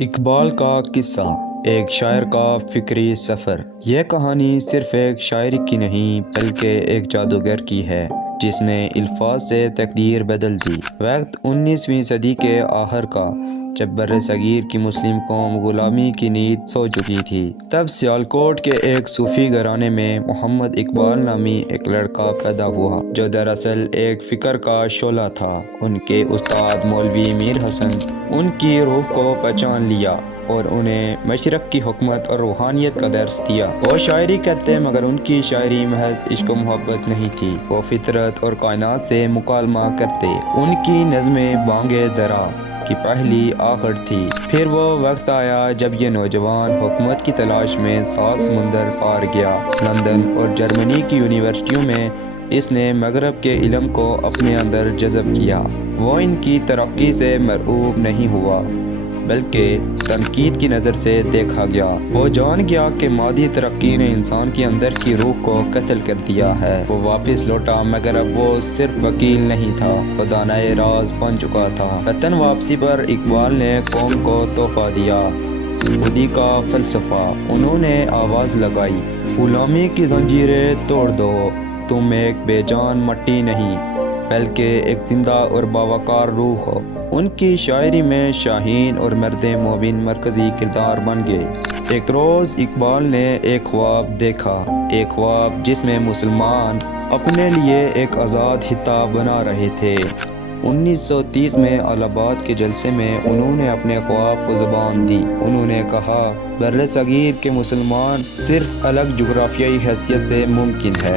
اقبال کا قصہ، ایک شاعر کا فکری سفر۔ یہ کہانی صرف ایک شاعر کی نہیں بلکہ ایک جادوگر کی ہے جس نے الفاظ سے تقدیر بدل دی۔ وقت 19ویں صدی کے آخر کا، جب برصغیر کی مسلم قوم غلامی کی نیند سو چکی تھی، تب سیالکوٹ کے ایک صوفی گھرانے میں محمد اقبال نامی ایک لڑکا پیدا ہوا جو دراصل ایک فکر کا شعلہ تھا۔ ان کے استاد مولوی میر حسن ان کی روح کو پہچان لیا اور انہیں مشرق کی حکمت اور روحانیت کا درس دیا۔ وہ شاعری کرتے مگر ان کی شاعری محض عشق و محبت نہیں تھی، وہ فطرت اور کائنات سے مکالمہ کرتے۔ ان کی نظمیں بانگے درا کی پہلی آخر تھی۔ پھر وہ وقت آیا جب یہ نوجوان حکمت کی تلاش میں 7 سمندر پار گیا۔ لندن اور جرمنی کی یونیورسٹیوں میں اس نے مغرب کے علم کو اپنے اندر جذب کیا۔ وہ ان کی ترقی سے مرعوب نہیں ہوا بلکہ تنقید کی نظر سے دیکھا گیا۔ وہ جان گیا کہ مادی ترقی نے انسان کے اندر کی روح کو قتل کر دیا ہے۔ وہ واپس لوٹا مگر اب وہ صرف وکیل نہیں تھا، وہ دانائے راز بن چکا تھا۔ وطن واپسی پر اقبال نے قوم کو تحفہ دیا، خودی کا فلسفہ۔ انہوں نے آواز لگائی، غلامی کی زنجیریں توڑ دو، تم ایک بے جان مٹی نہیں بلکہ ایک زندہ اور باوقار روح ہو۔ ان کی شاعری میں شاہین اور مرد مومن مرکزی کردار بن گئے۔ ایک روز اقبال نے ایک خواب دیکھا، ایک خواب جس میں مسلمان اپنے لیے ایک آزاد خطہ بنا رہے تھے۔ 1930 میں الہ آباد کے جلسے میں انہوں نے اپنے خواب کو زبان دی۔ انہوں نے کہا، برصغیر کے مسلمان صرف الگ جغرافیائی حیثیت سے ممکن ہے۔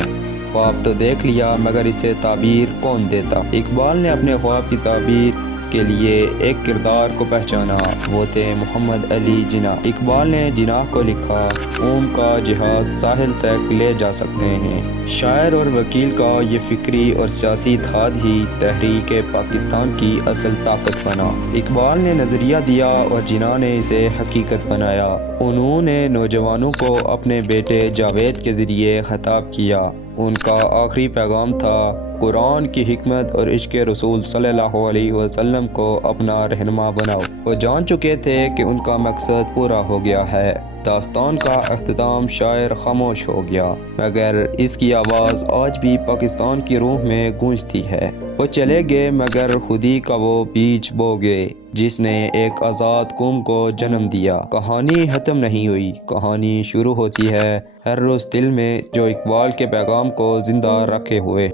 خواب تو دیکھ لیا مگر اسے تعبیر کون دیتا؟ اقبال نے اپنے خواب کی تعبیر کے لیے ایک کردار کو پہچانا، وہ تھے محمد علی جناح۔ اقبال نے جناح کو لکھا، قوم کا جہاز ساحل تک لے جا سکتے ہیں۔ شاعر اور وکیل کا یہ فکری اور سیاسی اتحاد ہی تحریک پاکستان کی اصل طاقت بنا۔ اقبال نے نظریہ دیا اور جناح نے اسے حقیقت بنایا۔ انہوں نے نوجوانوں کو اپنے بیٹے جاوید کے ذریعے خطاب کیا۔ ان کا آخری پیغام تھا، قرآن کی حکمت اور عشق رسول صلی اللہ علیہ وسلم کو اپنا رہنما بناؤ۔ وہ جان چکے تھے کہ ان کا مقصد پورا ہو گیا ہے۔ داستان کا اختتام، شاعر خاموش ہو گیا مگر اس کی آواز آج بھی پاکستان کی روح میں گونجتی ہے۔ وہ چلے گئے مگر خودی کا وہ بیج بو گئے جس نے ایک آزاد قوم کو جنم دیا۔ کہانی ختم نہیں ہوئی، کہانی شروع ہوتی ہے ہر روز دل میں جو اقبال کے پیغام کو زندہ رکھے ہوئے۔